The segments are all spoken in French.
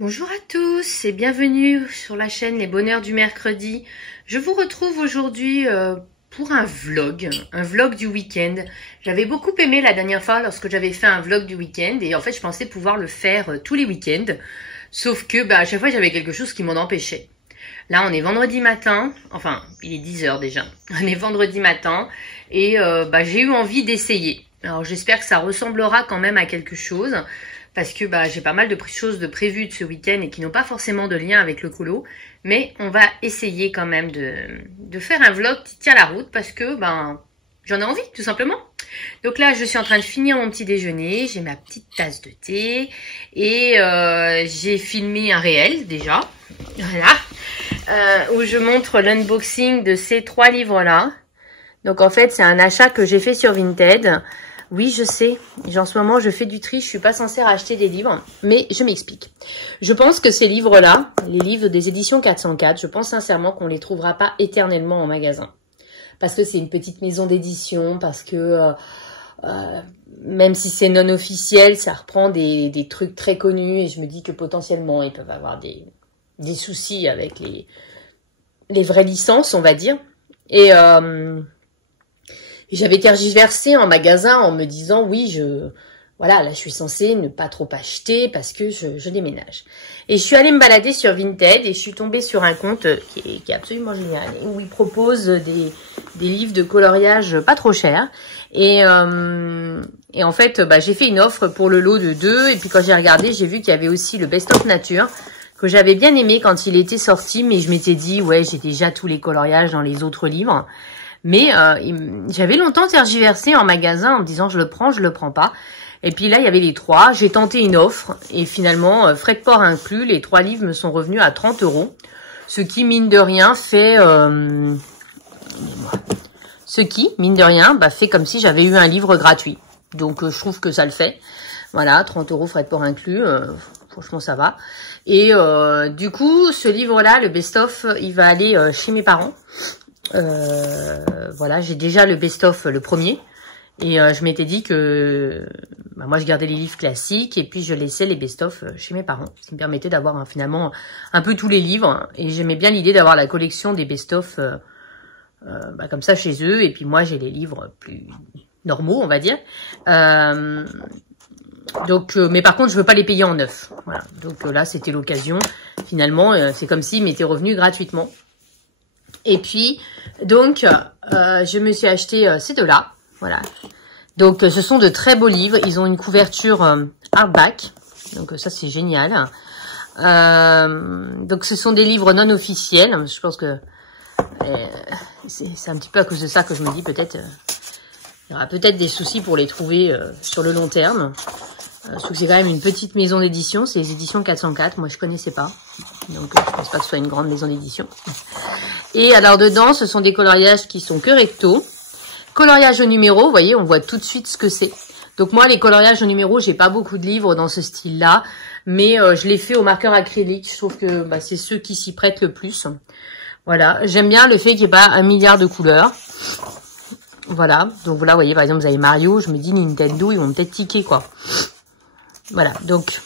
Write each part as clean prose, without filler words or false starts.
Bonjour à tous et bienvenue sur la chaîne Les Bonheurs du Mercredi. Je vous retrouve aujourd'hui pour un vlog du week-end. J'avais beaucoup aimé la dernière fois lorsque j'avais fait un vlog du week-end et en fait je pensais pouvoir le faire tous les week-ends. Sauf que à chaque fois j'avais quelque chose qui m'en empêchait. Là on est vendredi matin, enfin il est 10 h déjà, on est vendredi matin et j'ai eu envie d'essayer. Alors j'espère que ça ressemblera quand même à quelque chose. Parce que j'ai pas mal de choses de prévues de ce week-end et qui n'ont pas forcément de lien avec le colo. Mais on va essayer quand même de faire un vlog qui tient la route parce que j'en ai envie tout simplement. Donc là je suis en train de finir mon petit déjeuner, j'ai ma petite tasse de thé et j'ai filmé un réel déjà. Voilà. Où je montre l'unboxing de ces 3 livres là. Donc en fait c'est un achat que j'ai fait sur Vinted. Oui, je sais. En ce moment, je fais du tri. Je suis pas censée racheter des livres, mais je m'explique. Je pense que ces livres-là, les livres des éditions 404, je pense sincèrement qu'on les trouvera pas éternellement en magasin. Parce que c'est une petite maison d'édition, parce que même si c'est non officiel, ça reprend des trucs très connus et je me dis que potentiellement, ils peuvent avoir des soucis avec les vraies licences, on va dire. Et j'avais tergiversé en magasin en me disant oui, voilà, là je suis censée ne pas trop acheter parce que je déménage. Et je suis allée me balader sur Vinted et je suis tombée sur un compte qui est absolument génial où il propose des livres de coloriage pas trop chers. Et en fait, j'ai fait une offre pour le lot de 2 et puis quand j'ai regardé, j'ai vu qu'il y avait aussi le Best of Nature que j'avais bien aimé quand il était sorti, mais je m'étais dit ouais, j'ai déjà tous les coloriages dans les autres livres. Mais j'avais longtemps tergiversé en magasin en me disant je le prends pas. Et puis là, il y avait les 3. J'ai tenté une offre et finalement, frais de port inclus, les 3 livres me sont revenus à 30 €. Ce qui, mine de rien, fait... fait comme si j'avais eu un livre gratuit. Donc, je trouve que ça le fait. Voilà, 30 € frais de port inclus. Franchement, ça va. Et du coup, ce livre-là, le best-of, il va aller chez mes parents. Voilà, j'ai déjà le best-of, le premier. Et je m'étais dit que moi je gardais les livres classiques et puis je laissais les best-of chez mes parents. Ce qui me permettait d'avoir finalement un peu tous les livres. Et j'aimais bien l'idée d'avoir la collection des best-of comme ça chez eux. Et puis moi j'ai les livres plus normaux, on va dire. Mais par contre je veux pas les payer en neuf. Voilà. Donc là c'était l'occasion. Finalement c'est comme s'ils m'étaient revenus gratuitement. Et puis, donc, je me suis acheté ces 2-là. Voilà. Donc, ce sont de très beaux livres. Ils ont une couverture hardback. Donc, ça, c'est génial. Donc, ce sont des livres non officiels. Je pense que c'est un petit peu à cause de ça que je me dis peut-être... il y aura peut-être des soucis pour les trouver sur le long terme. Sauf que c'est quand même une petite maison d'édition. C'est les éditions 404. Moi, je connaissais pas. Donc, je pense pas que ce soit une grande maison d'édition. Et alors, dedans, ce sont des coloriages qui sont que recto. Coloriage au numéro, vous voyez, on voit tout de suite ce que c'est. Donc, moi, les coloriages au numéro, j'ai pas beaucoup de livres dans ce style-là. Mais je les fais au marqueur acrylique. Je trouve que c'est ceux qui s'y prêtent le plus. Voilà. J'aime bien le fait qu'il n'y ait pas 1 milliard de couleurs. Voilà. Donc, là, vous voyez, par exemple, vous avez Mario. Je me dis, Nintendo, ils vont peut-être tiquer, quoi. Voilà. Donc,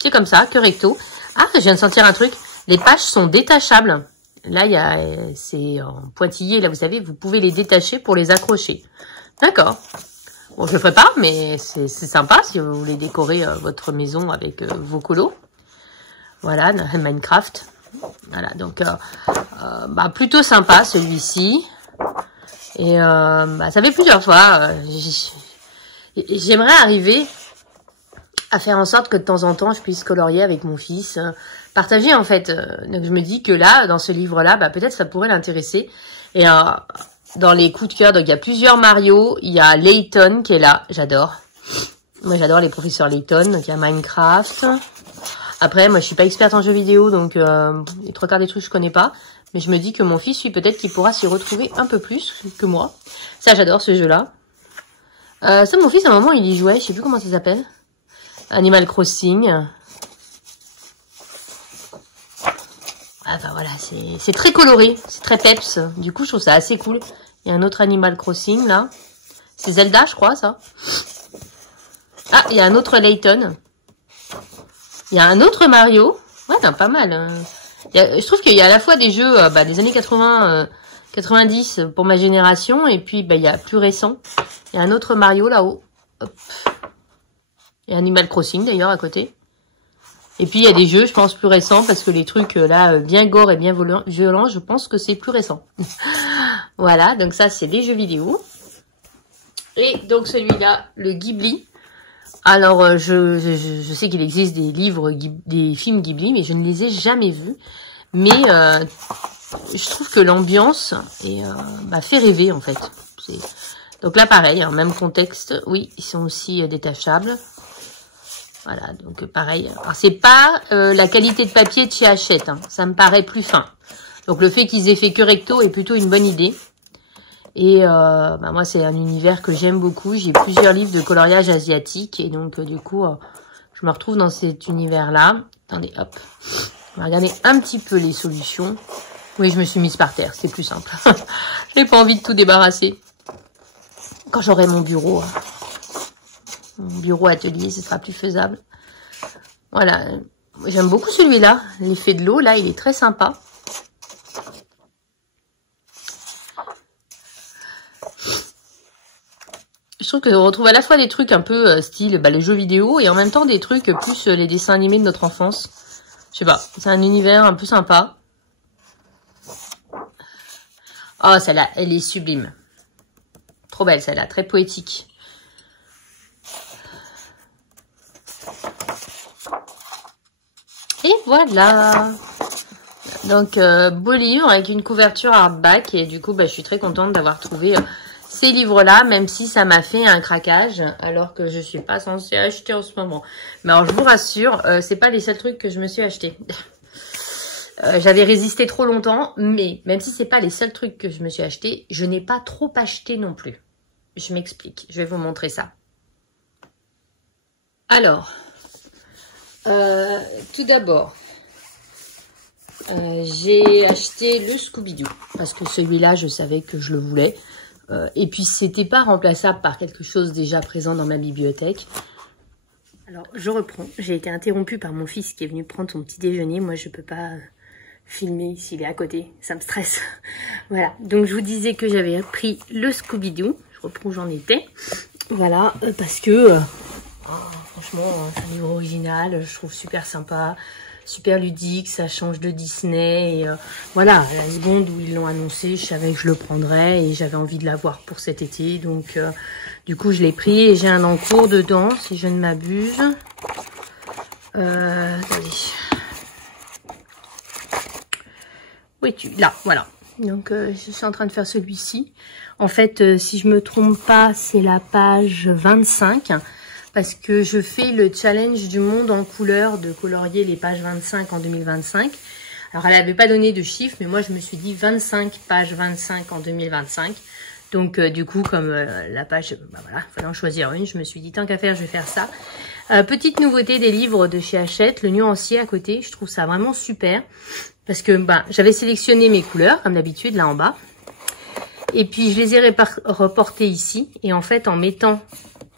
c'est comme ça, que recto. Ah, je viens de sentir un truc. Les pages sont détachables. Là, c'est en pointillé. Là, vous savez, vous pouvez les détacher pour les accrocher. D'accord. Bon, je le ferai pas, mais c'est sympa si vous voulez décorer votre maison avec vos colos. Voilà, Minecraft. Voilà, donc plutôt sympa celui-ci. Et ça fait plusieurs fois. J'aimerais arriver à faire en sorte que de temps en temps, je puisse colorier avec mon fils, partager en fait. Donc je me dis que là, dans ce livre-là, peut-être ça pourrait l'intéresser. Et dans les coups de cœur, donc il y a plusieurs Mario, il y a Layton qui est là, j'adore. Moi j'adore les professeurs Layton, donc il y a Minecraft. Après, moi je suis pas experte en jeux vidéo, donc les 3/4 des trucs je connais pas. Mais je me dis que mon fils, lui, peut-être qu'il pourra s'y retrouver un peu plus que moi. Ça, j'adore ce jeu-là. Ça, mon fils, à un moment, il y jouait, je sais plus comment ça s'appelle. Animal Crossing. Enfin voilà, c'est très coloré, c'est très peps. Du coup, je trouve ça assez cool. Il y a un autre Animal Crossing là. C'est Zelda, je crois, ça. Ah, il y a un autre Layton. Il y a un autre Mario. Ouais, non, pas mal. Hein. Je trouve qu'il y a à la fois des jeux des années 80, 90 pour ma génération, et puis il y a plus récent. Il y a un autre Mario là-haut. Et Animal Crossing d'ailleurs à côté. Et puis il y a des jeux, je pense, plus récents, parce que les trucs là, bien gore et bien violents, je pense que c'est plus récent. Voilà, donc ça c'est des jeux vidéo. Et donc celui-là, le Ghibli. Alors je sais qu'il existe des livres, des films Ghibli, mais je ne les ai jamais vus. Mais je trouve que l'ambiance fait rêver en fait. Donc là pareil, hein, même contexte, oui, ils sont aussi détachables. Voilà, donc pareil. Alors c'est pas la qualité de papier de chez Hachette, hein, ça me paraît plus fin. Donc le fait qu'ils aient fait que recto est plutôt une bonne idée. Et moi c'est un univers que j'aime beaucoup. J'ai plusieurs livres de coloriage asiatique et donc du coup je me retrouve dans cet univers-là. Attendez, hop. On va regarder un petit peu les solutions. Oui, je me suis mise par terre, c'est plus simple. Je n'ai pas envie de tout débarrasser. Quand j'aurai mon bureau atelier, ce sera plus faisable. Voilà, j'aime beaucoup celui-là. L'effet de l'eau, là, il est très sympa. Je trouve qu'on retrouve à la fois des trucs un peu style les jeux vidéo et en même temps des trucs plus les dessins animés de notre enfance. Je sais pas, c'est un univers un peu sympa. Oh, celle-là, elle est sublime. Trop belle, celle-là, très poétique. Et voilà. Donc, beau livre avec une couverture hardback. Et du coup, je suis très contente d'avoir trouvé ces livres-là, même si ça m'a fait un craquage, alors que je suis pas censée acheter en ce moment. Mais alors, je vous rassure, c'est pas les seuls trucs que je me suis acheté. J'avais résisté trop longtemps, mais même si c'est pas les seuls trucs que je me suis acheté, je n'ai pas trop acheté non plus. Je m'explique, je vais vous montrer ça. Alors, tout d'abord, j'ai acheté le Scooby-Doo, parce que celui-là, je savais que je le voulais. Et puis, c'était pas remplaçable par quelque chose déjà présent dans ma bibliothèque. Alors, je reprends. J'ai été interrompue par mon fils qui est venu prendre son petit déjeuner. Moi, je peux pas filmer s'il est à côté. Ça me stresse. Voilà. Donc, je vous disais que j'avais pris le Scooby-Doo. Je reprends où j'en étais. Voilà. Parce que, franchement, c'est un livre original. Je trouve super sympa. Super ludique, ça change de Disney. Et voilà, à la seconde où ils l'ont annoncé, je savais que je le prendrais et j'avais envie de l'avoir pour cet été. Donc, du coup, je l'ai pris et j'ai un encours dedans, si je ne m'abuse. Attendez. Où es-tu? Là, voilà. Donc, je suis en train de faire celui-ci. En fait, si je me trompe pas, c'est la page 25. Parce que je fais le challenge du monde en couleur de colorier les pages 25 en 2025. Alors, elle n'avait pas donné de chiffres, mais moi, je me suis dit 25 pages 25 en 2025. Donc, du coup, comme la page, voilà, il fallait en choisir une. Je me suis dit, tant qu'à faire, je vais faire ça. Petite nouveauté des livres de chez Hachette, le nuancier à côté. Je trouve ça vraiment super. Parce que j'avais sélectionné mes couleurs, comme d'habitude, là en bas. Et puis, je les ai reportées ici. Et en fait, en mettant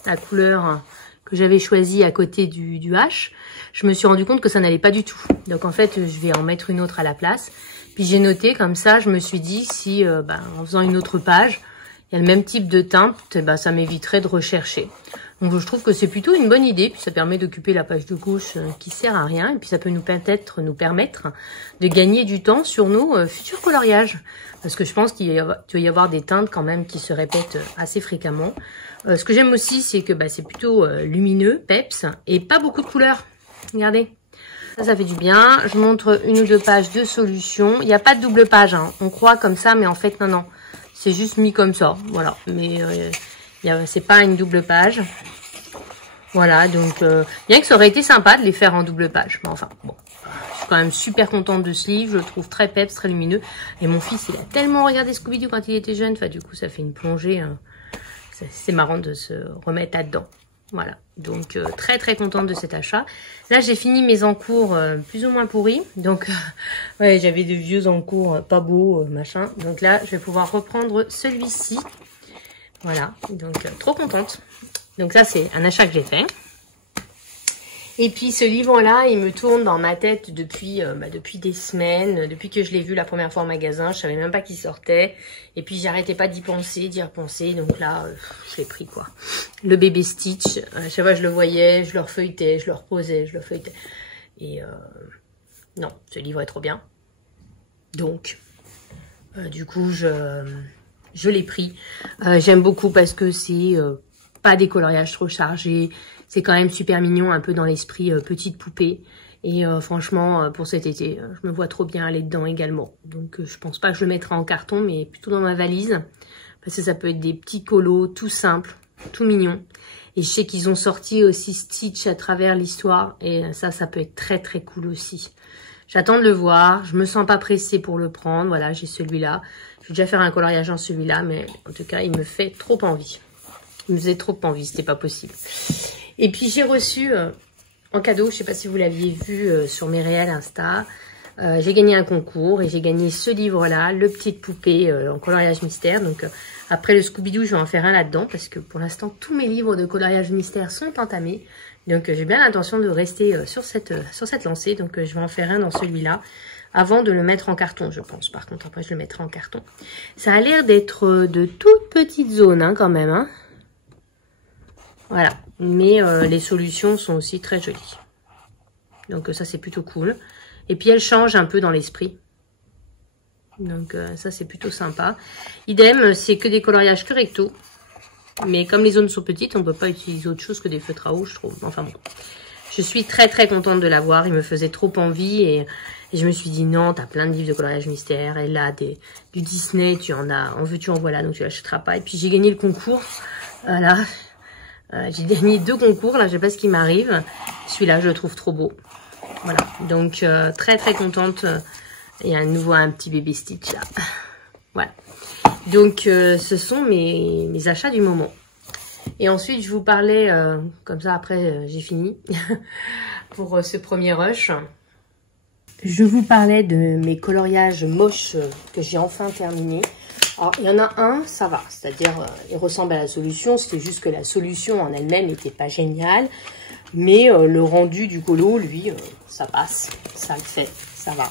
la couleur que j'avais choisi à côté du H, je me suis rendu compte que ça n'allait pas du tout. Donc en fait, je vais en mettre une autre à la place. Puis j'ai noté comme ça, je me suis dit si en faisant une autre page, il y a le même type de teinte, ça m'éviterait de rechercher. Donc je trouve que c'est plutôt une bonne idée, puis ça permet d'occuper la page de gauche qui sert à rien, et puis ça peut peut-être nous permettre de gagner du temps sur nos futurs coloriages. Parce que je pense qu'il doit y avoir des teintes quand même qui se répètent assez fréquemment. Ce que j'aime aussi, c'est que c'est plutôt lumineux, peps, et pas beaucoup de couleurs. Regardez, ça fait du bien. Je montre une ou deux pages de solutions. Il n'y a pas de double page, hein. On croit comme ça, mais en fait, non. C'est juste mis comme ça, voilà. Mais c'est pas une double page. Voilà, donc bien que ça aurait été sympa de les faire en double page. Mais enfin, bon. Je suis quand même super contente de ce livre. Je le trouve très peps, très lumineux. Et mon fils, il a tellement regardé Scooby-Doo quand il était jeune. Enfin, du coup, ça fait une plongée... C'est marrant de se remettre là-dedans. Voilà, donc très très contente de cet achat. Là, j'ai fini mes encours plus ou moins pourris. Donc, ouais, j'avais de vieux encours pas beaux, machin. Donc là, je vais pouvoir reprendre celui-ci. Voilà, donc trop contente. Donc ça, c'est un achat que j'ai fait. Et puis ce livre-là, il me tourne dans ma tête depuis des semaines, depuis que je l'ai vu la première fois en magasin, je savais même pas qu'il sortait. Et puis j'arrêtais pas d'y penser, donc là, je l'ai pris quoi. Le bébé Stitch, à chaque fois je le voyais, je le refeuilletais, je le reposais, je le feuilletais. Et non, ce livre est trop bien. Donc, du coup, je l'ai pris. J'aime beaucoup parce que c'est pas des coloriages trop chargés. C'est quand même super mignon, un peu dans l'esprit petite poupée. Et franchement, pour cet été, je me vois trop bien aller dedans également. Donc, je pense pas que je le mettrai en carton, mais plutôt dans ma valise. Parce que ça peut être des petits colos tout simples, tout mignons. Et je sais qu'ils ont sorti aussi Stitch à travers l'histoire. Et ça peut être très très cool aussi. J'attends de le voir. Je me sens pas pressée pour le prendre. Voilà, j'ai celui-là. Je vais déjà faire un coloriage en celui-là. Mais en tout cas, il me fait trop envie. Il me faisait trop envie, c'était pas possible. Et puis j'ai reçu en cadeau, je sais pas si vous l'aviez vu sur mes réels Insta, j'ai gagné un concours et j'ai gagné ce livre-là, Le Petite Poupée en coloriage mystère. Donc après le Scooby-Doo, je vais en faire un là-dedans parce que pour l'instant, tous mes livres de coloriage mystère sont entamés. Donc j'ai bien l'intention de rester sur cette lancée. Donc je vais en faire un dans celui-là avant de le mettre en carton, je pense. Par contre, après je le mettrai en carton. Ça a l'air d'être de toutes petites zones hein, quand même, hein. Voilà, mais les solutions sont aussi très jolies. Donc ça, c'est plutôt cool. Et puis, elle change un peu dans l'esprit. Donc ça, c'est plutôt sympa. Idem, c'est que des coloriages que recto. Mais comme les zones sont petites, on ne peut pas utiliser autre chose que des feutres à eau, je trouve. Enfin bon, je suis très très contente de l'avoir. Il me faisait trop envie et je me suis dit non, t'as plein de livres de coloriage mystère. Et là, du Disney, tu en as, en veux-tu, en voilà, donc tu l'achèteras pas. Et puis, j'ai gagné le concours. Voilà. J'ai gagné 2 concours, là je sais pas ce qui m'arrive. Celui-là je le trouve trop beau. Voilà, donc très très contente. Il y a à nouveau un petit bébé Stitch là. Voilà, donc ce sont mes achats du moment. Et ensuite je vous parlais, comme ça après j'ai fini, pour ce premier rush. Je vous parlais de mes coloriages moches que j'ai enfin terminés. Alors, il y en a un, ça va, c'est-à-dire, il ressemble à la solution, c'était juste que la solution en elle-même n'était pas géniale, mais le rendu du colo, lui, ça passe, ça le fait, ça va.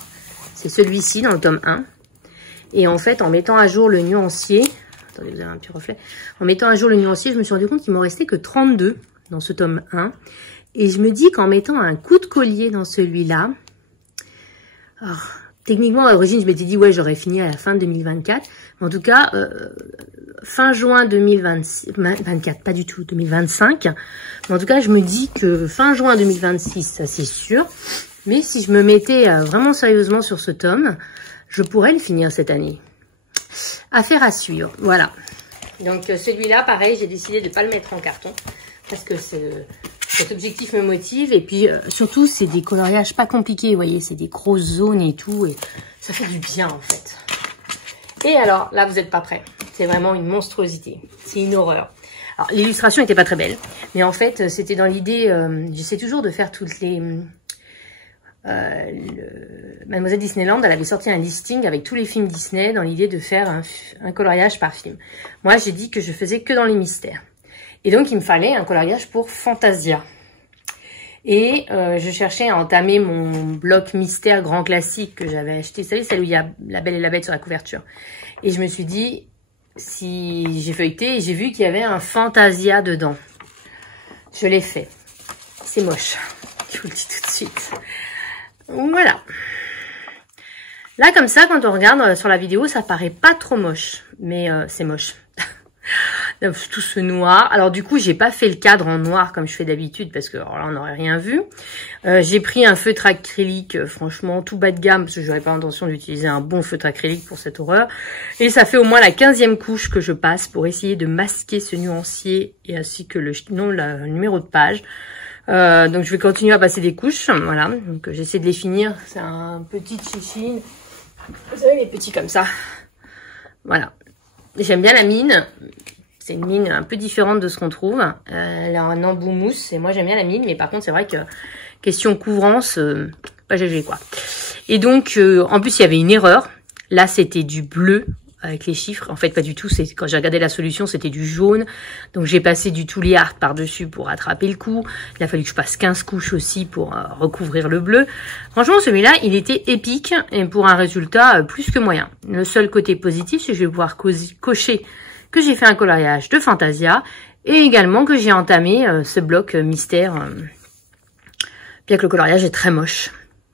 C'est celui-ci dans le tome 1, et en fait, en mettant à jour le nuancier, attendez, vous avez un petit reflet, en mettant à jour le nuancier, je me suis rendu compte qu'il m'en restait que 32 dans ce tome 1, et je me dis qu'en mettant un coup de collier dans celui-là, techniquement, à l'origine, je m'étais dit, ouais, j'aurais fini à la fin de 2024. En tout cas, fin juin 2024, pas du tout, 2025. Mais en tout cas, je me dis que fin juin 2026, ça c'est sûr. Mais si je me mettais vraiment sérieusement sur ce tome, je pourrais le finir cette année. Affaire à suivre, voilà. Donc celui-là, pareil, j'ai décidé de ne pas le mettre en carton. Parce que cet objectif me motive. Et puis, surtout, c'est des coloriages pas compliqués. Vous voyez, c'est des grosses zones et tout. Et ça fait du bien, en fait. Et alors, là, vous n'êtes pas prêts. C'est vraiment une monstruosité. C'est une horreur. Alors, l'illustration n'était pas très belle. Mais en fait, c'était dans l'idée... j'essaie toujours de faire toutes les... Mademoiselle Disneyland, elle avait sorti un listing avec tous les films Disney dans l'idée de faire un coloriage par film. Moi, j'ai dit que je faisais que dans les mystères. Et donc, il me fallait un coloriage pour Fantasia. Et je cherchais à entamer mon bloc mystère grand classique que j'avais acheté. Vous savez, celle où il y a La Belle et la Bête sur la couverture. Et je me suis dit, si j'ai feuilleté, j'ai vu qu'il y avait un Fantasia dedans. Je l'ai fait. C'est moche. Je vous le dis tout de suite. Voilà. Là, comme ça, quand on regarde sur la vidéo, ça paraît pas trop moche. Mais c'est moche. Tout ce noir. Alors du coup, j'ai pas fait le cadre en noir comme je fais d'habitude parce que alors là, on n'aurait rien vu. J'ai pris un feutre acrylique, franchement, tout bas de gamme parce que j'aurais pas l'intention d'utiliser un bon feutre acrylique pour cette horreur. Et ça fait au moins la 15e couche que je passe pour essayer de masquer ce nuancier et ainsi que le numéro de page. Donc je vais continuer à passer des couches. Voilà. Donc j'essaie de les finir. C'est un petit chichine. Vous savez, les petits comme ça. Voilà. J'aime bien la mine. C'est une mine un peu différente de ce qu'on trouve. Elle a un embout mousse et moi j'aime bien la mine. Mais par contre c'est vrai que question couvrance, pas GG quoi. Et donc en plus il y avait une erreur. Là c'était du bleu avec les chiffres. En fait, pas du tout. C'est quand j'ai regardé la solution, c'était du jaune. Donc, j'ai passé du Tooly Art par-dessus pour rattraper le coup. Il a fallu que je passe 15 couches aussi pour recouvrir le bleu. Franchement, celui-là, il était épique et pour un résultat plus que moyen. Le seul côté positif, c'est que je vais pouvoir cocher que j'ai fait un coloriage de Fantasia et également que j'ai entamé ce bloc mystère, bien que le coloriage est très moche.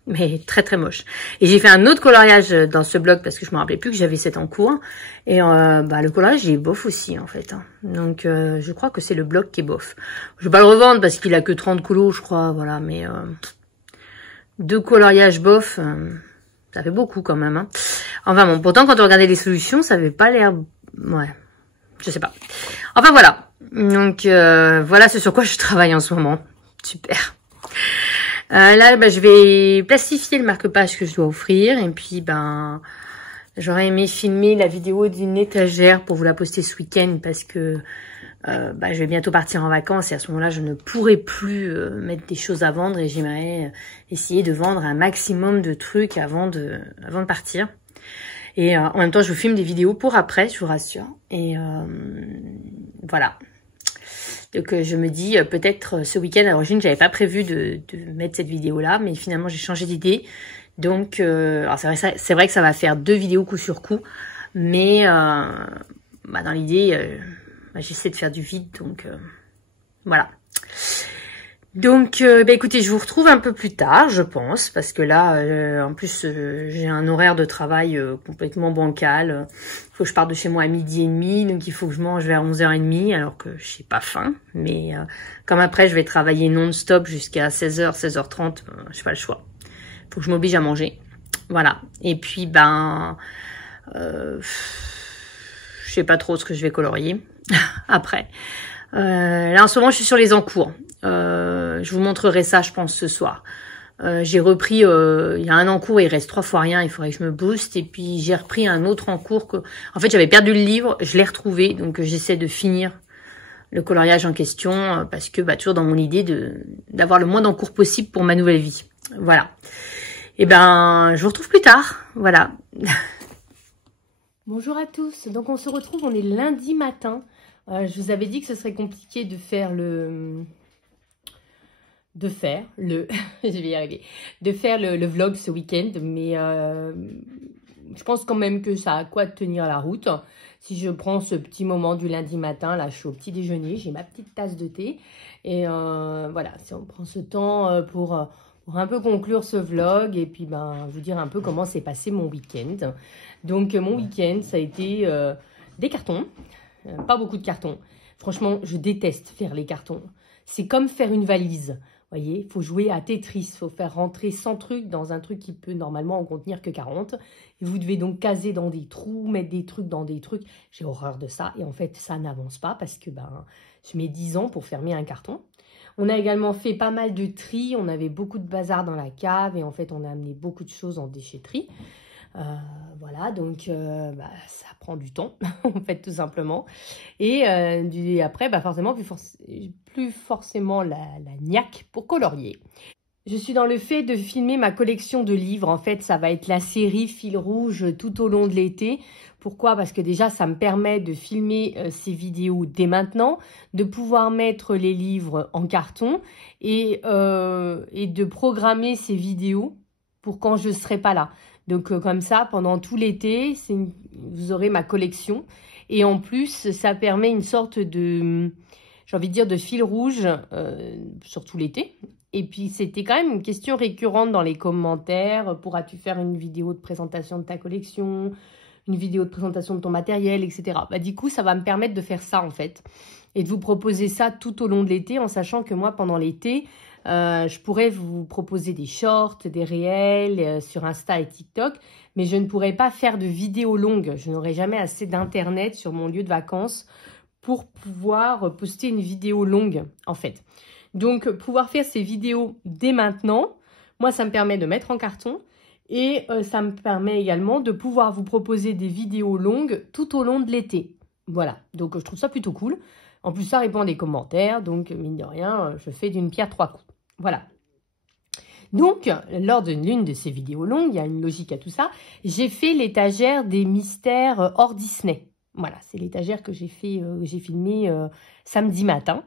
Mais très très moche. Et j'ai fait un autre coloriage dans ce bloc parce que je me rappelais plus que j'avais 7 en cours. Et le coloriage est bof aussi en fait. Donc je crois que c'est le bloc qui est bof. Je vais pas le revendre parce qu'il a que 30 colos je crois. Voilà, mais 2 coloriages bof, ça fait beaucoup quand même. Hein. Enfin bon, pourtant quand on regardait les solutions, ça avait pas l'air... Ouais, je sais pas. Enfin voilà. Donc voilà ce sur quoi je travaille en ce moment. Super. Là, je vais plastifier le marque-page que je dois offrir. Et puis, j'aurais aimé filmer la vidéo d'une étagère pour vous la poster ce week-end parce que je vais bientôt partir en vacances et à ce moment-là, je ne pourrai plus mettre des choses à vendre et j'aimerais essayer de vendre un maximum de trucs avant de partir. Et en même temps, je vous filme des vidéos pour après, je vous rassure. Et voilà. Donc je me dis peut-être ce week-end, à l'origine j'avais pas prévu de mettre cette vidéo là, mais finalement j'ai changé d'idée. Donc alors c'est vrai que ça va faire 2 vidéos coup sur coup, mais dans l'idée j'essaie de faire du vide, donc voilà. Donc écoutez, je vous retrouve un peu plus tard, je pense, parce que là en plus j'ai un horaire de travail complètement bancal. Il faut que je parte de chez moi à 12h30, donc il faut que je mange vers 11h30 alors que je n'ai pas faim, mais comme après je vais travailler non-stop jusqu'à 16h, 16h30, j'ai pas le choix. Faut que je m'oblige à manger. Voilà. Et puis je sais pas trop ce que je vais colorier après. Là en ce moment je suis sur les encours. Je vous montrerai ça je pense ce soir. J'ai repris, il y a un encours, il reste 3 fois rien, il faudrait que je me booste. Et puis j'ai repris un autre encours que, en fait j'avais perdu le livre, je l'ai retrouvé, donc j'essaie de finir le coloriage en question parce que toujours dans mon idée d'avoir le moins d'encours possible pour ma nouvelle vie. Voilà. Et je vous retrouve plus tard. Voilà. Bonjour à tous. Donc on se retrouve, on est lundi matin. Je vous avais dit que ce serait compliqué de faire je vais y arriver, de faire le vlog ce week-end, mais je pense quand même que ça a quoi de tenir la route. Si je prends ce petit moment du lundi matin, là je suis au petit déjeuner, j'ai ma petite tasse de thé, et voilà, si on prend ce temps pour un peu conclure ce vlog, et puis vous dire un peu comment s'est passé mon week-end. Donc mon week-end, ça a été des cartons, pas beaucoup de cartons. Franchement, je déteste faire les cartons. C'est comme faire une valise. Vous voyez, il faut jouer à Tetris, il faut faire rentrer 100 trucs dans un truc qui peut normalement en contenir que 40. Et vous devez donc caser dans des trous, mettre des trucs dans des trucs. J'ai horreur de ça. Et en fait, ça n'avance pas parce que je mets 10 ans pour fermer un carton. On a également fait pas mal de tri. On avait beaucoup de bazar dans la cave et en fait, on a amené beaucoup de choses en déchetterie. Voilà, donc ça prend du temps, en fait, tout simplement. Et après, forcément, plus forcément la niaque pour colorier. Je suis dans le fait de filmer ma collection de livres. En fait, ça va être la série Fil Rouge tout au long de l'été. Pourquoi? Parce que déjà, ça me permet de filmer ces vidéos dès maintenant, de pouvoir mettre les livres en carton et de programmer ces vidéos pour quand je ne serai pas là. Donc comme ça, pendant tout l'été, vous aurez ma collection. Et en plus, ça permet une sorte de, j'ai envie de dire, de fil rouge sur tout l'été. Et puis, c'était quand même une question récurrente dans les commentaires. Pourras-tu faire une vidéo de présentation de ta collection, une vidéo de présentation de ton matériel, etc. Du coup, ça va me permettre de faire ça, en fait. Et de vous proposer ça tout au long de l'été, en sachant que moi, pendant l'été, je pourrais vous proposer des shorts, des réels sur Insta et TikTok, mais je ne pourrais pas faire de vidéos longues. Je n'aurai jamais assez d'internet sur mon lieu de vacances pour pouvoir poster une vidéo longue, en fait. Donc, pouvoir faire ces vidéos dès maintenant, moi, ça me permet de mettre en carton et ça me permet également de pouvoir vous proposer des vidéos longues tout au long de l'été. Voilà, donc je trouve ça plutôt cool. En plus, ça répond à des commentaires, donc mine de rien, je fais d'une pierre 3 coups. Voilà. Donc, lors de l'une de ces vidéos longues, il y a une logique à tout ça, j'ai fait l'étagère des mystères hors Disney. Voilà, c'est l'étagère que j'ai filmé samedi matin.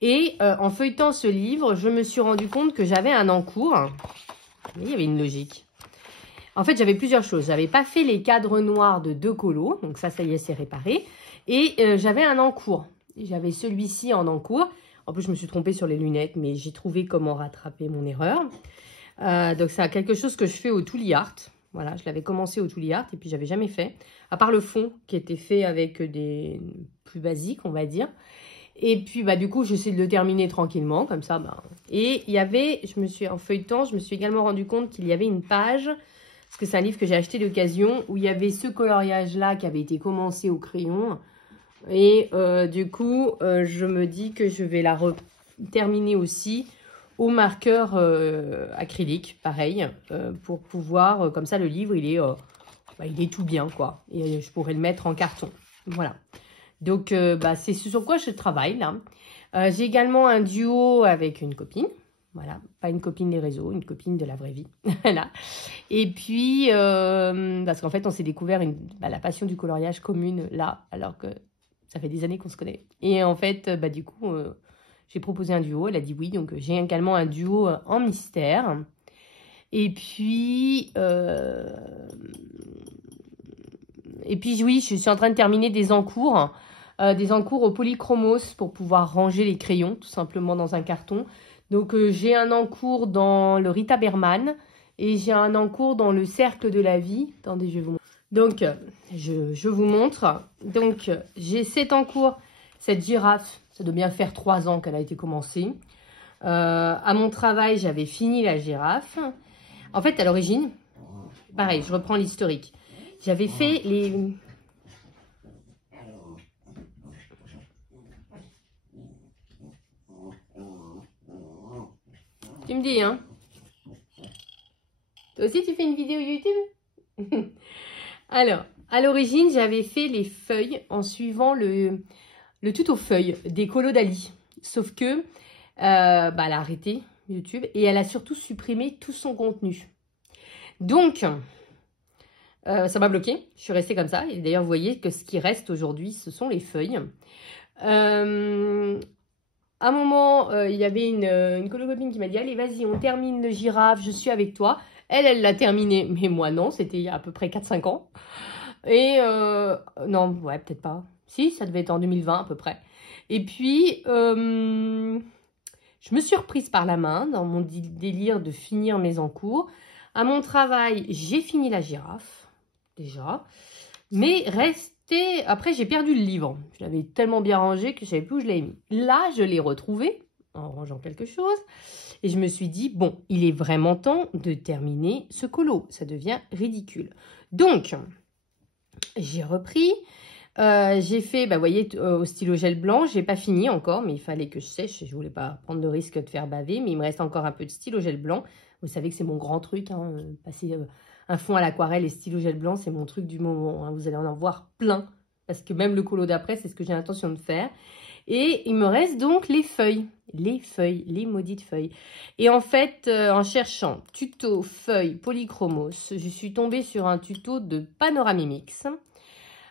Et en feuilletant ce livre, je me suis rendu compte que j'avais un encours. Il y avait une logique. En fait, j'avais plusieurs choses. J'avais pas fait les cadres noirs de 2 colos. Donc ça y est, c'est réparé. Et j'avais un encours. J'avais celui-ci en encours. En plus, je me suis trompée sur les lunettes, mais j'ai trouvé comment rattraper mon erreur. Donc, c'est quelque chose que je fais au Tooly Art. Voilà, je l'avais commencé au Tooly Art et puis j'avais jamais fait. À part le fond qui était fait avec des plus basiques, on va dire. Et puis, bah, du coup, j'essaie de le terminer tranquillement, comme ça. Bah. Et il y avait, en feuilletant, je me suis également rendu compte qu'il y avait une page, parce que c'est un livre que j'ai acheté d'occasion, où il y avait ce coloriage-là qui avait été commencé au crayon. Et du coup, je me dis que je vais la terminer aussi au marqueur acrylique, pareil, pour pouvoir, comme ça, le livre, il est tout bien, quoi. Et je pourrais le mettre en carton. Voilà. Donc, c'est ce sur quoi je travaille, là. J'ai également un duo avec une copine. Voilà, pas une copine des réseaux, une copine de la vraie vie. Voilà. Et puis, parce qu'en fait, on s'est découvert la passion du coloriage commune, là, alors que ça fait des années qu'on se connaît. Et en fait, du coup, j'ai proposé un duo. Elle a dit oui. Donc, j'ai également un duo en mystère. Et puis, oui, je suis en train de terminer des encours au polychromos pour pouvoir ranger les crayons, tout simplement, dans un carton. Donc, j'ai un encours dans le Rita Berman et j'ai un encours dans le Cercle de la Vie. Attendez, je vais vous montrer. Donc, je vous montre. Donc, j'ai cet encours, cette girafe. Ça doit bien faire 3 ans qu'elle a été commencée. À mon travail, j'avais fini la girafe. En fait, à l'origine, pareil, je reprends l'historique. J'avais fait les... Tu me dis, hein? Toi aussi, tu fais une vidéo YouTube? Alors, à l'origine, j'avais fait les feuilles en suivant le tuto feuille des colos d'Ali. Sauf que, elle a arrêté YouTube et elle a surtout supprimé tout son contenu. Donc, ça m'a bloqué. Je suis restée comme ça. Et d'ailleurs, vous voyez que ce qui reste aujourd'hui, ce sont les feuilles. À un moment, il y avait une colo-copine qui m'a dit « Allez, vas-y, on termine le girafe, je suis avec toi. » Elle l'a terminé, mais moi non. C'était il y a à peu près 4-5 ans. Et non, ouais, peut-être pas. Si, ça devait être en 2020 à peu près. Et puis, je me suis reprise par la main dans mon délire de finir mes encours. À mon travail, j'ai fini la girafe, déjà. Mais après, j'ai perdu le livre. Je l'avais tellement bien rangé que je ne savais plus où je l'avais mis. Là, je l'ai retrouvé en rangeant quelque chose. Et je me suis dit, bon, il est vraiment temps de terminer ce colo. Ça devient ridicule. Donc, j'ai repris. J'ai fait, vous voyez, au stylo gel blanc. Je n'ai pas fini encore, mais il fallait que je sèche. Je ne voulais pas prendre le risque de faire baver. Mais il me reste encore un peu de stylo gel blanc. Vous savez que c'est mon grand truc, hein, passer un fond à l'aquarelle et stylo gel blanc, c'est mon truc du moment. Hein. Vous allez en voir plein, parce que même le colo d'après, c'est ce que j'ai l'intention de faire. Et il me reste donc les feuilles, les maudites feuilles. Et en fait, en cherchant tuto feuilles polychromos, je suis tombée sur un tuto de Panoramimix.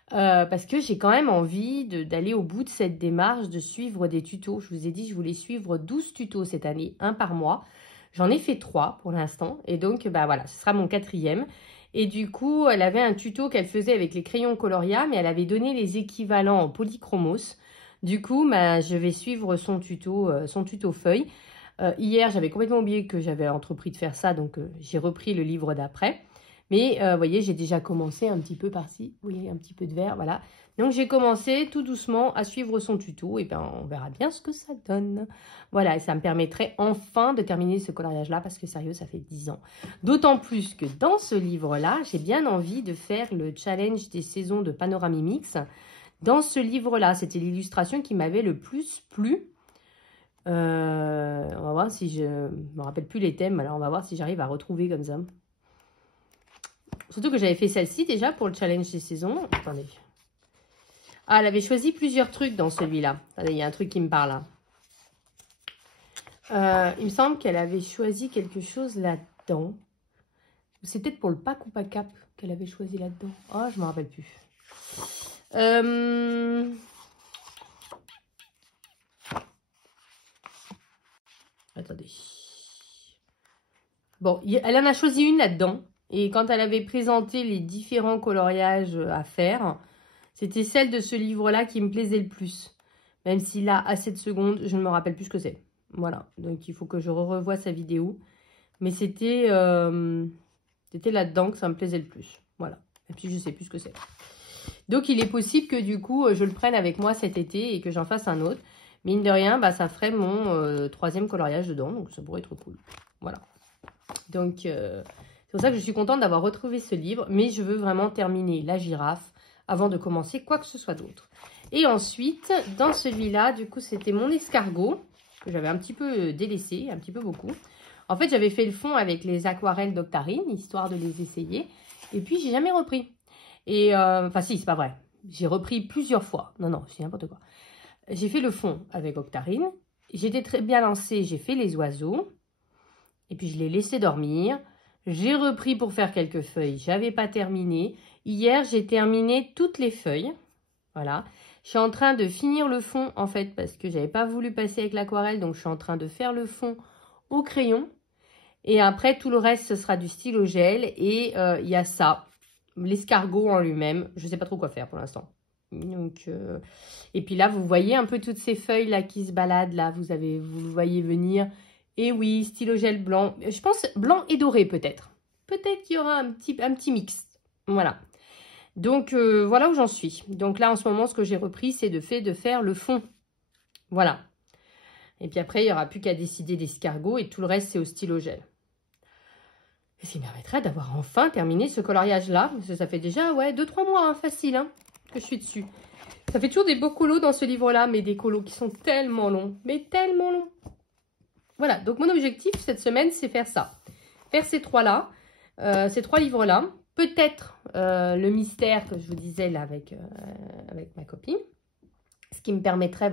Parce que j'ai quand même envie d'aller au bout de cette démarche, de suivre des tutos. Je vous ai dit, je voulais suivre 12 tutos cette année, un par mois. J'en ai fait 3 pour l'instant. Et donc, voilà, ce sera mon 4e. Et du coup, elle avait un tuto qu'elle faisait avec les crayons Coloria, mais elle avait donné les équivalents en polychromos. Du coup, je vais suivre son tuto feuille. Hier, j'avais complètement oublié que j'avais entrepris de faire ça, donc j'ai repris le livre d'après. Mais vous voyez, j'ai déjà commencé un petit peu par-ci. Vous voyez, un petit peu de vert, voilà. Donc, j'ai commencé tout doucement à suivre son tuto. Et bien, on verra bien ce que ça donne. Voilà, et ça me permettrait enfin de terminer ce coloriage-là. Parce que sérieux, ça fait 10 ans. D'autant plus que dans ce livre-là, j'ai bien envie de faire le challenge des saisons de Panoramimix. Dans ce livre-là, c'était l'illustration qui m'avait le plus plu. On va voir si je me rappelle plus les thèmes. Alors, on va voir si j'arrive à retrouver comme ça. Surtout que j'avais fait celle-ci déjà pour le challenge des saisons. Attendez. Ah, elle avait choisi plusieurs trucs dans celui-là. Attendez, il y a un truc qui me parle là. Il me semble qu'elle avait choisi quelque chose là-dedans. C'est peut-être pour le pack ou pas cap qu'elle avait choisi là-dedans. Oh, je me rappelle plus. Attendez. Bon, elle en a choisi une là-dedans. Et quand elle avait présenté les différents coloriages à faire, c'était celle de ce livre-là qui me plaisait le plus. Même si là, à 7 secondes, je ne me rappelle plus ce que c'est. Voilà, donc il faut que je revoie sa vidéo. Mais c'était là-dedans que ça me plaisait le plus. Voilà, et puis je ne sais plus ce que c'est. Donc il est possible que du coup, je le prenne avec moi cet été et que j'en fasse un autre. Mine de rien, bah, ça ferait mon 3e coloriage dedans, donc ça pourrait être cool. Voilà. Donc c'est pour ça que je suis contente d'avoir retrouvé ce livre. Mais je veux vraiment terminer la girafe avant de commencer quoi que ce soit d'autre. Et ensuite, dans celui-là, du coup, c'était mon escargot, que j'avais un petit peu délaissé, un petit peu beaucoup. En fait, j'avais fait le fond avec les aquarelles d'Octarine, histoire de les essayer. Et puis, j'ai jamais repris. Et, enfin, si, c'est pas vrai. J'ai repris plusieurs fois. Non, c'est n'importe quoi. J'ai fait le fond avec Octarine. J'étais très bien lancée, j'ai fait les oiseaux. Et puis, je l'ai laissé dormir. J'ai repris pour faire quelques feuilles. J'avais pas terminé. Hier, j'ai terminé toutes les feuilles. Voilà. Je suis en train de finir le fond, en fait, parce que j'avais pas voulu passer avec l'aquarelle. Donc, je suis en train de faire le fond au crayon. Et après, tout le reste, ce sera du stylo gel. Et il y a ça, l'escargot en lui-même. Je sais pas trop quoi faire pour l'instant. Donc, et puis là, vous voyez un peu toutes ces feuilles-là qui se baladent. Là, vous le voyez venir. Et oui, stylo gel blanc. Je pense blanc et doré peut-être. Peut-être qu'il y aura un petit mix. Voilà. Donc, voilà où j'en suis. Donc là, en ce moment, ce que j'ai repris, c'est de faire le fond. Voilà. Et puis après, il n'y aura plus qu'à décider d'escargot et tout le reste, c'est au stylo gel. Et ce qui me permettrait d'avoir enfin terminé ce coloriage-là. Parce que ça fait déjà, ouais, 2-3 mois, hein, facile, hein, que je suis dessus. Ça fait toujours des beaux colos dans ce livre-là, mais des colos qui sont tellement longs. Mais tellement longs. Voilà, donc mon objectif cette semaine, c'est faire ça. Faire ces 3-là, ces 3 livres-là. Peut-être le mystère que je vous disais là avec ma copine. Ce qui me permettrait,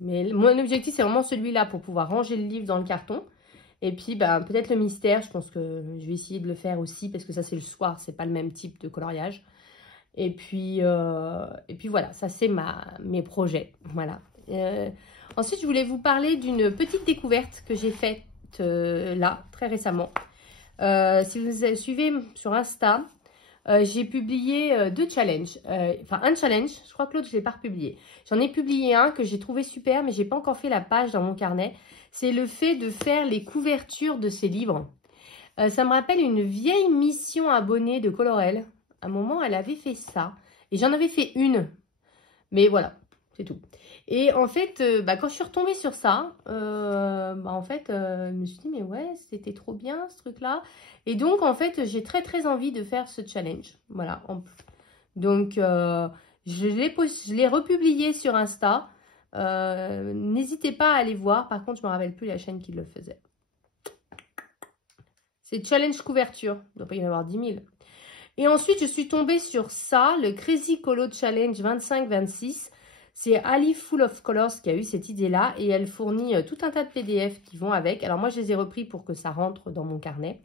Mais mon objectif, c'est vraiment celui-là pour pouvoir ranger le livre dans le carton. Et puis, bah, peut-être le mystère, je pense que je vais essayer de le faire aussi parce que ça, c'est le soir, c'est pas le même type de coloriage. Et puis voilà, ça, c'est mes projets. Voilà. Ensuite, je voulais vous parler d'une petite découverte que j'ai faite là, très récemment. Si vous suivez sur Insta, j'ai publié 2 challenges. Enfin, un challenge, je crois que l'autre, je ne l'ai pas republié. J'en ai publié un que j'ai trouvé super, mais je n'ai pas encore fait la page dans mon carnet. C'est le fait de faire les couvertures de ces livres. Ça me rappelle une vieille mission abonnée de Colorel. À un moment, elle avait fait ça. Et j'en avais fait une. Mais voilà, c'est tout. Et en fait, quand je suis retombée sur ça, je me suis dit, mais ouais, c'était trop bien ce truc-là. Et donc, en fait, j'ai très, très envie de faire ce challenge. Voilà. Donc, je l'ai republié sur Insta. N'hésitez pas à aller voir. Par contre, je ne me rappelle plus la chaîne qui le faisait. C'est challenge couverture. Il doit pas y en avoir 10 000. Et ensuite, je suis tombée sur ça, le Crazy Colo Challenge 25-26. C'est Ali Full of Colors qui a eu cette idée-là et elle fournit tout un tas de PDF qui vont avec. Alors moi, je les ai repris pour que ça rentre dans mon carnet.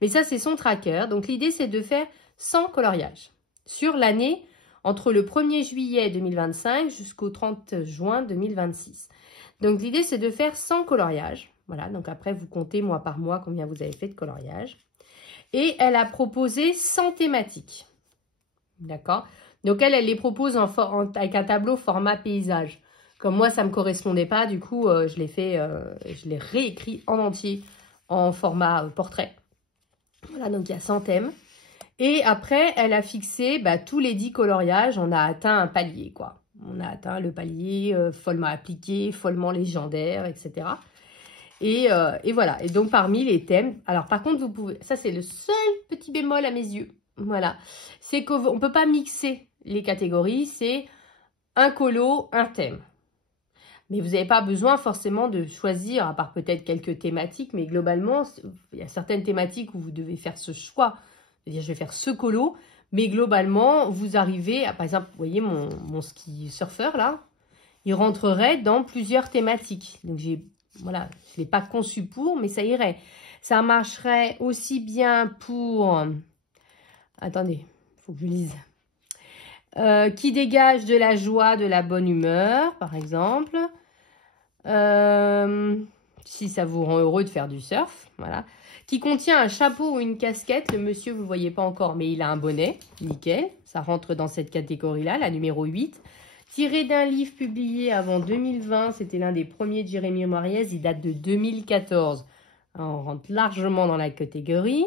Mais ça, c'est son tracker. Donc l'idée, c'est de faire 100 coloriages sur l'année entre le 1er juillet 2025 jusqu'au 30 juin 2026. Donc l'idée, c'est de faire 100 coloriages. Voilà, donc après, vous comptez mois par mois combien vous avez fait de coloriage. Et elle a proposé 100 thématiques. D'accord? Donc, elle les propose avec un tableau format paysage. Comme moi, ça ne me correspondait pas, du coup, je l'ai réécrit en entier en format portrait. Voilà, donc il y a 100 thèmes. Et après, elle a fixé tous les 10 coloriages. On a atteint un palier, quoi. On a atteint le palier follement appliqué, follement légendaire, etc. Et voilà. Et donc, parmi les thèmes... Alors, par contre, vous pouvez... Ça, c'est le seul petit bémol à mes yeux. Voilà. C'est qu'on ne peut pas mixer les catégories. C'est un colo, un thème. Mais vous n'avez pas besoin forcément de choisir, à part peut-être quelques thématiques. Mais globalement, il y a certaines thématiques où vous devez faire ce choix. C'est-à-dire, je vais faire ce colo. Mais globalement, vous arrivez à... Par exemple, vous voyez mon ski surfeur, là. il rentrerait dans plusieurs thématiques. Donc, voilà, je ne l'ai pas conçu pour, mais ça irait. Ça marcherait aussi bien pour... Attendez, il faut que je lise. Qui dégage de la joie, de la bonne humeur, par exemple. Si ça vous rend heureux de faire du surf, voilà. Qui contient un chapeau ou une casquette. Le monsieur, vous ne le voyez pas encore, mais il a un bonnet. Nickel. Ça rentre dans cette catégorie-là, la numéro 8. Tiré d'un livre publié avant 2020. C'était l'un des premiers de Jérémy Mariez. Il date de 2014. On rentre largement dans la catégorie.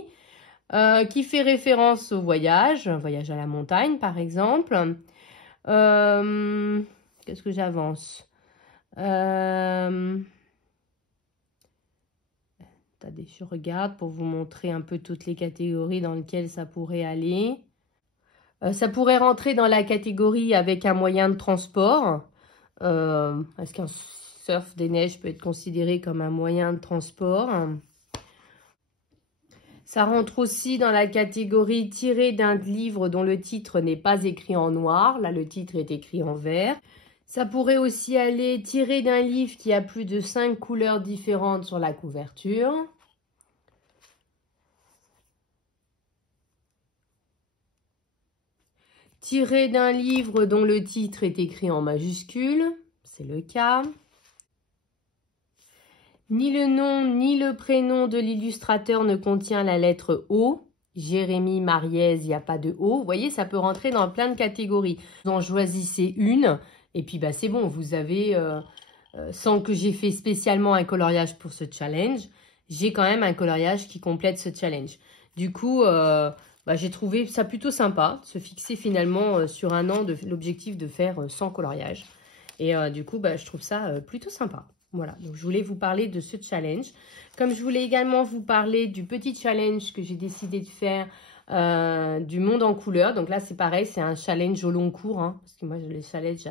Qui fait référence au voyage. Un voyage à la montagne, par exemple. Qu'est-ce que j'avance? Attendez, je regarde pour vous montrer un peu toutes les catégories dans lesquelles ça pourrait aller. Ça pourrait rentrer dans la catégorie avec un moyen de transport. Est-ce qu'un surf des neiges peut être considéré comme un moyen de transport? Ça rentre aussi dans la catégorie tiré d'un livre dont le titre n'est pas écrit en noir. Là, le titre est écrit en vert. Ça pourrait aussi aller tiré d'un livre qui a plus de 5 couleurs différentes sur la couverture. Tiré d'un livre dont le titre est écrit en majuscule. C'est le cas. Ni le nom ni le prénom de l'illustrateur ne contient la lettre O. Jérémy Mariez, il n'y a pas de O. Vous voyez, ça peut rentrer dans plein de catégories. Vous en choisissez une et puis bah, c'est bon. Vous avez, sans que j'ai fait spécialement un coloriage pour ce challenge, j'ai quand même un coloriage qui complète ce challenge. Du coup, bah, j'ai trouvé ça plutôt sympa de se fixer finalement sur un an de l'objectif de faire 100 coloriages. Et du coup, bah, je trouve ça plutôt sympa. Voilà, donc je voulais vous parler de ce challenge. Comme je voulais également vous parler du petit challenge que j'ai décidé de faire du monde en couleur. Donc là, c'est pareil, c'est un challenge au long cours. Hein, parce que moi, les challenges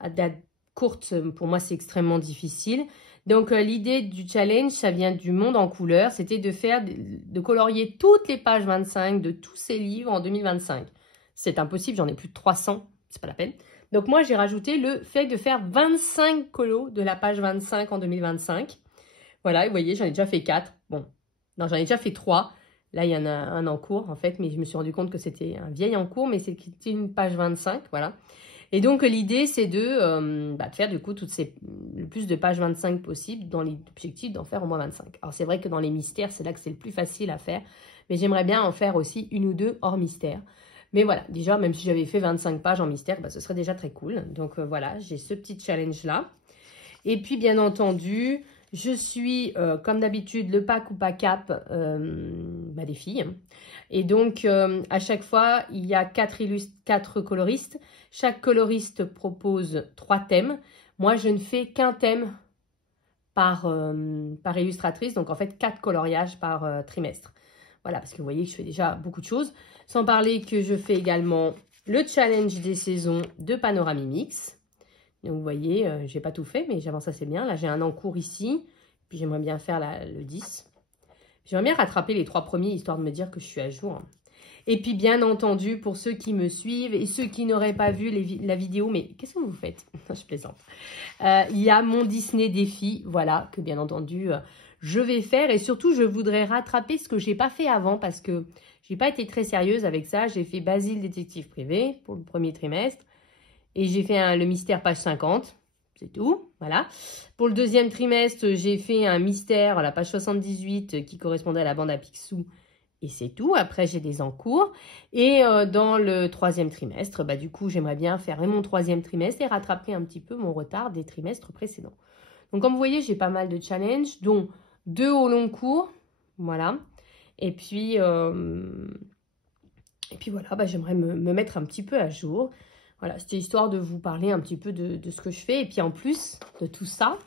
à date courte, pour moi, c'est extrêmement difficile. Donc l'idée du challenge, ça vient du monde en couleur. C'était de colorier toutes les pages 25 de tous ces livres en 2025. C'est impossible, j'en ai plus de 300, c'est pas la peine. Donc, moi, j'ai rajouté le fait de faire 25 colos de la page 25 en 2025. Voilà, vous voyez, j'en ai déjà fait 4. Bon, non, j'en ai déjà fait 3. Là, il y en a un en cours, en fait, mais je me suis rendu compte que c'était un vieil en cours, mais c'était une page 25, voilà. Et donc, l'idée, c'est de faire, du coup, le plus de pages 25 possible dans l'objectif d'en faire au moins 25. Alors, c'est vrai que dans les mystères, c'est là que c'est le plus facile à faire, mais j'aimerais bien en faire aussi une ou deux hors mystère. Mais voilà, déjà, même si j'avais fait 25 pages en mystère, bah, ce serait déjà très cool. Donc voilà, j'ai ce petit challenge-là. Et puis, bien entendu, je suis, comme d'habitude, le pack ou pas cap des filles. Et donc, à chaque fois, il y a 4 coloristes. Chaque coloriste propose 3 thèmes. Moi, je ne fais qu'un thème par illustratrice. Donc, en fait, 4 coloriages par trimestre. Voilà, parce que vous voyez que je fais déjà beaucoup de choses. Sans parler que je fais également le challenge des saisons de Panoramimix. Donc, vous voyez, je n'ai pas tout fait, mais j'avance assez bien. Là, j'ai un en cours ici. Puis, j'aimerais bien faire le 10. J'aimerais bien rattraper les 3 premiers, histoire de me dire que je suis à jour. Et puis, bien entendu, pour ceux qui me suivent et ceux qui n'auraient pas vu la vidéo, mais qu'est-ce que vous faites? Je plaisante. Il y a mon Disney défi, voilà, que bien entendu, je vais faire. Et surtout, je voudrais rattraper ce que je n'ai pas fait avant parce que je n'ai pas été très sérieuse avec ça. J'ai fait Basile détective privé pour le premier trimestre. Et j'ai fait le mystère page 50. C'est tout, voilà. Pour le deuxième trimestre, j'ai fait un mystère à la page 78 qui correspondait à la bande à Picsou. Et c'est tout. Après, j'ai des encours. Et dans le troisième trimestre, bah, du coup, j'aimerais bien faire mon troisième trimestre et rattraper un petit peu mon retard des trimestres précédents. Donc, comme vous voyez, j'ai pas mal de challenges, dont 2 au long cours. Voilà. Et puis voilà, bah, j'aimerais me mettre un petit peu à jour. Voilà, c'était histoire de vous parler un petit peu de ce que je fais. Et puis en plus de tout ça,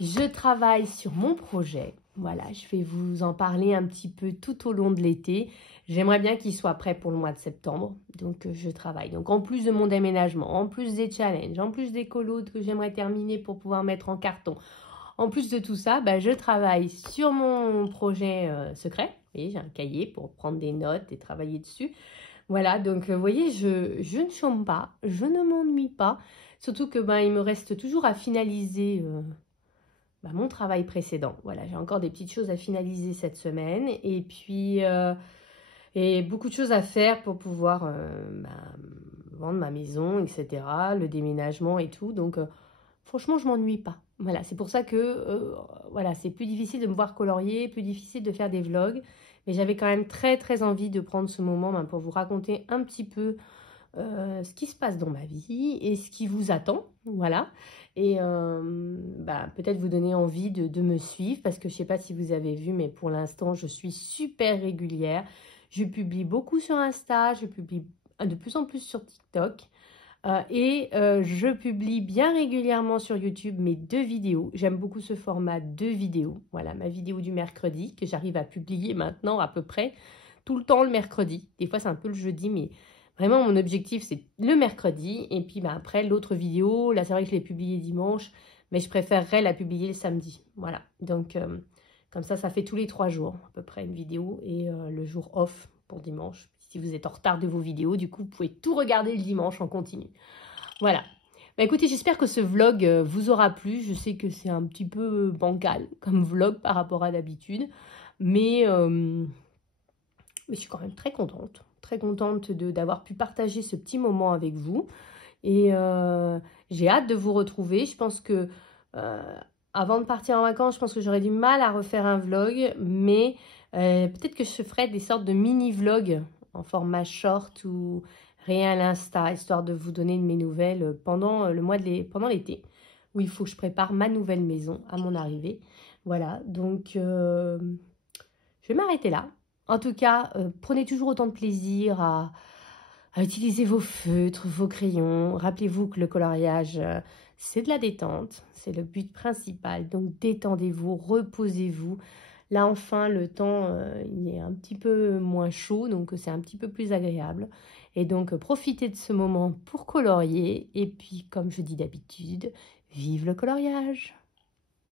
je travaille sur mon projet. Voilà, je vais vous en parler un petit peu tout au long de l'été. J'aimerais bien qu'il soit prêt pour le mois de septembre. Donc, je travaille. Donc, en plus de mon déménagement, en plus des challenges, en plus des colos que j'aimerais terminer pour pouvoir mettre en carton, en plus de tout ça, bah, je travaille sur mon projet secret. Vous voyez, j'ai un cahier pour prendre des notes et travailler dessus. Voilà, donc vous voyez, je ne chôme pas, je ne m'ennuie pas. Surtout que il me reste toujours à finaliser mon travail précédent. Voilà, j'ai encore des petites choses à finaliser cette semaine. Et puis, et beaucoup de choses à faire pour pouvoir vendre ma maison, etc. Le déménagement et tout. Donc, franchement, je m'ennuie pas. Voilà, c'est pour ça que voilà, c'est plus difficile de me voir colorier, plus difficile de faire des vlogs. Mais j'avais quand même très, très envie de prendre ce moment pour vous raconter un petit peu ce qui se passe dans ma vie et ce qui vous attend, voilà. Et peut-être vous donner envie de me suivre parce que je ne sais pas si vous avez vu, mais pour l'instant, je suis super régulière. Je publie beaucoup sur Insta, je publie de plus en plus sur TikTok. Je publie bien régulièrement sur YouTube mes 2 vidéos. J'aime beaucoup ce format 2 vidéos. Voilà, ma vidéo du mercredi que j'arrive à publier maintenant à peu près tout le temps le mercredi. Des fois, c'est un peu le jeudi, mais vraiment, mon objectif, c'est le mercredi. Et puis, après, l'autre vidéo, là, c'est vrai que je l'ai publiée dimanche, mais je préférerais la publier le samedi. Voilà, donc comme ça fait tous les 3 jours à peu près une vidéo et le jour off pour dimanche. Si vous êtes en retard de vos vidéos, du coup, vous pouvez tout regarder le dimanche en continu. Voilà. Écoutez, j'espère que ce vlog vous aura plu. Je sais que c'est un petit peu bancal comme vlog par rapport à d'habitude. Mais je suis quand même très contente d'avoir pu partager ce petit moment avec vous. Et j'ai hâte de vous retrouver. Je pense que avant de partir en vacances, je pense que j'aurais du mal à refaire un vlog. Mais peut-être que je ferai des sortes de mini-vlogs en format short ou rien à l'insta, histoire de vous donner de mes nouvelles pendant l'été, où il faut que je prépare ma nouvelle maison à mon arrivée. Voilà, donc je vais m'arrêter là. En tout cas, prenez toujours autant de plaisir à utiliser vos feutres, vos crayons. Rappelez-vous que le coloriage, c'est de la détente. C'est le but principal. Donc, détendez-vous, reposez-vous. Là, enfin, le temps, il est un petit peu moins chaud, donc c'est un petit peu plus agréable. Et donc, profitez de ce moment pour colorier. Et puis, comme je dis d'habitude, vive le coloriage!